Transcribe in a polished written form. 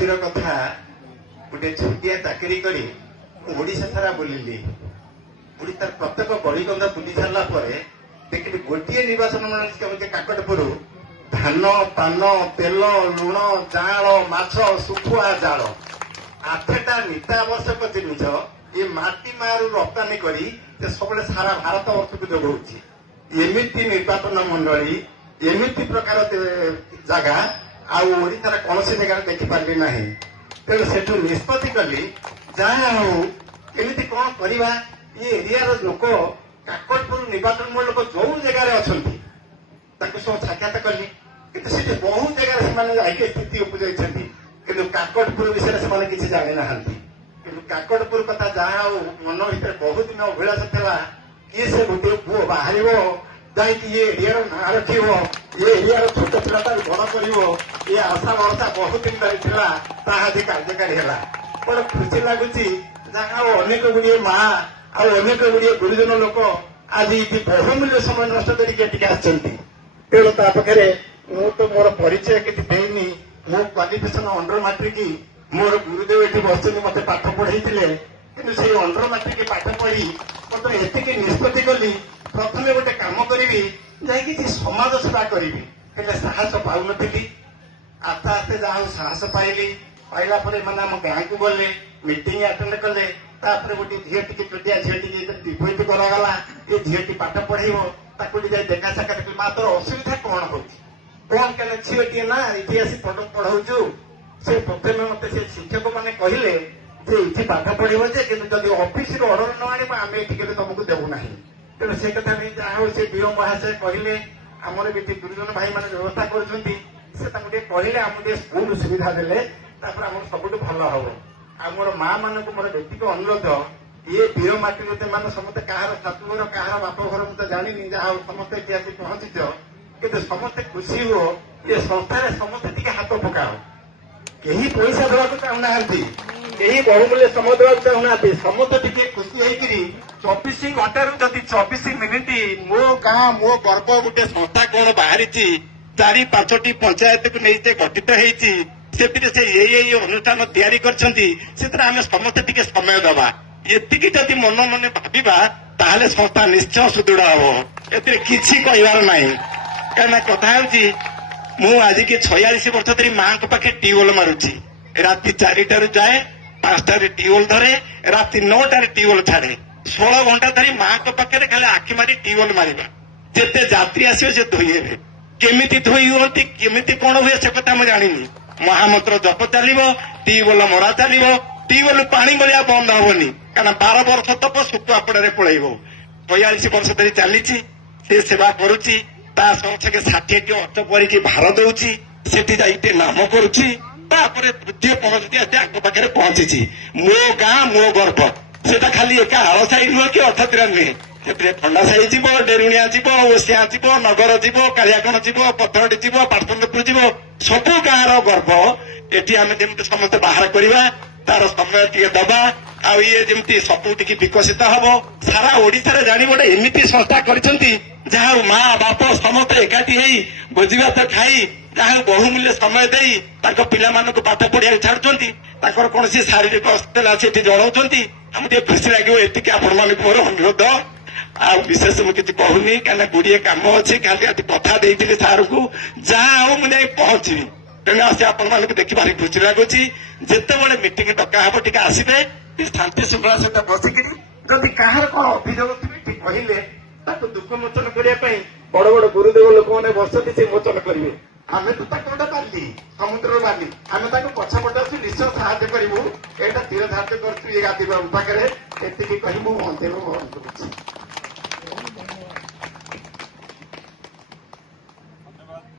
खुशीर कथा गोटे छुटिया चाकरी करी ओडिशा सारा बुलिली बुढ़ी तार प्रत्येक गड़ीकंद बुली सारा देखिए गोटे निर्वाचन मंडल केमी काकटपुर धान पान तेल लुण जाल माछ सुखुआ जाल 8टा नित्यावश्यक जिनिस ये माटी मारू रप्तानी करी सब सारा भारत वर्ष को जोगाऊँच एमती निर्वाचन मंडली एमती प्रकार जगह आशार कौन जगह देखिपारि ना तेणु से निष्पत्ति कली जहाँ हूँ केमी कौन करवा ये एरिया लोक काकटपुर निर्वाचन मंडल लोक जो जगार अच्छा सब साक्षात कली कि बहुत जगह स्थिति उपजाई कि काकटपुर विषय से किसी जानी ना कि काकटपुर कथा जहाँ मन भर बहुत दिन अभिलाष था किए से गोटे पुओ बाहर ये एरिया ना रख ये एरिया छोट पिला बड़ कर आशा भरसा बहुत दिन धरी आज कार्यकारी है बड़ा खुशी लगुच जहाँ अनेक गुड़िए माँ अनेक गुड़िए गुरुजन लोक आज ये बहुमूल्य समय नष्ट करके तेणु ता पाखे मु तो मोर परिचय किसी देनी मो क्वालिफिकेशन अंडर मैट्रिक मोर गुरुदेव ये बस मत पाठ पढ़े कि से अंडर मैट्रिक पाठ पढ़ी मतलब एति निष्पत्ति कली प्रथम गोटे कम करी जा समाज सेवा करी साहस पाऊन आस्ते आस्ते जहाँ साहस पाइली पाइला मैंने आम गाँव को गले मीटिंग अटेंड कले गोटे झील टी छोटिया झील डिपोजिट करागला ये झील पाठ पढ़ेब ताकू देखा साक्षात मात्र असुविधा कौन हो कौन कले झील ना ये आसी पढ़ाऊ से प्रथम मत से शिक्षक मैंने कहले ये पाठ पढ़व जब ऑफिस अर्डर न आने आम ये तुमको देवना तेणु से कथा नहीं जहाँ से वीर महाशय कहले आमर भी गुरुजन भाई मैंने व्यवस्था कहले आम स्कूल सुविधा देले आम सब भल हम आमर माँ मान मोर व्यक्तिगत अनुरोध ये वीर माटी मान समस्ते कहार शाशुघर कहार बाप घर मुझे जानी जहाँ समस्ते आसी पहुंचीच कि समस्ते खुशी हो ये संस्था समस्ते टी हाथ पकाओ कहीं पैसा देवाक चाहूना कहीं बहुमूल्य समय देवाक चाहूना समस्ते टी खुशी होकर 24 घंटार जदि 24 मिनिट मो गाँ मो गर्व गोटे संस्था कौन बाहरी 4-5टी पंचायत को नहीं गठित होती से ये अनुष्ठान तैयारी कर समस्ते टी समय दबा ये जदि मन मन भाविबा ताहले संस्था निश्चय सुदृढ़ हम ए कहबार ना कहीं कथा हूँ आज की 46 वर्ष धरी माँ पाखे ट्यूबवेल मारुची राति 4टार जाए 5टार ट्यूबवेल धरे राति 9टार ट्यूबवेल छाड़े 16 घंटा धरी माँ पाखे खाली आखि मारी ट्यूबवेल मारिबा जिते यात्री आसवे से धोइबे केमिति धोई होती केमिति कौन हुए से कथा मुझे जानी महामंत्र जप चलो ट्यूबवेल मरा चलो ट्यूबवेल पानी गलिया बंद हेनी कारण 12 वर्ष तक सुख आपड़े पलैब 46 वर्ष धरी चली सेवा करुच्ची संगे 60टी अर्थ पड़ी भार दौची से नाम करुच्ची बुद्धि पहुंचती पाखे पहुंची मो गाँ मो गर्भ से खाली एक आलसाई नुह कि अर्थतिर नुहे से खंडासाई जीव डेरुणिया जीव ओसिया जीव नगर जीव कालियाकण जीव पथरटी जीव पाटपुर जीव सबू गाँव गर्भ एटी आम समस्त बाहर करवा तार समय टे दबा ये जमी सबू टी विकसित हम सारा ओडिशा जानी गोटे एमती संस्था कर जहाँ माँ बाप समस्त एकाठी हो भोजी भात खाई जहाँ बहुमूल्य समय दे पिला पाठ पढ़िया छाड़ुंट कौन शारीरिक असुविधा से जनाऊँ आमको खुशी लगे ये आपण मान मोर अनुरोध विशेष मुझे कहूनी कहीं गुड़िए कम अच्छे खाली कथा देती सार को जहाँ हूँ मुझे पहुंचवी तेणु आस आपण देखी भारी खुशी लगुच जिते मीटिंग डका हम टे आसबे शांति श्रृंखला सहित बसिक जदि कहार कौन अभियोग थे कहले दुख मोचन करने बड़ बड़ गुरुदेव लोक मैंने बसती से मोचन करेंगे आम तो गोटे बाली समुद्र बाली आम पछपटे अच्छे निश्चय साहय करूँ यहाँ तीर धार्य कर गाधी पाखे ये कहूँ अंतिम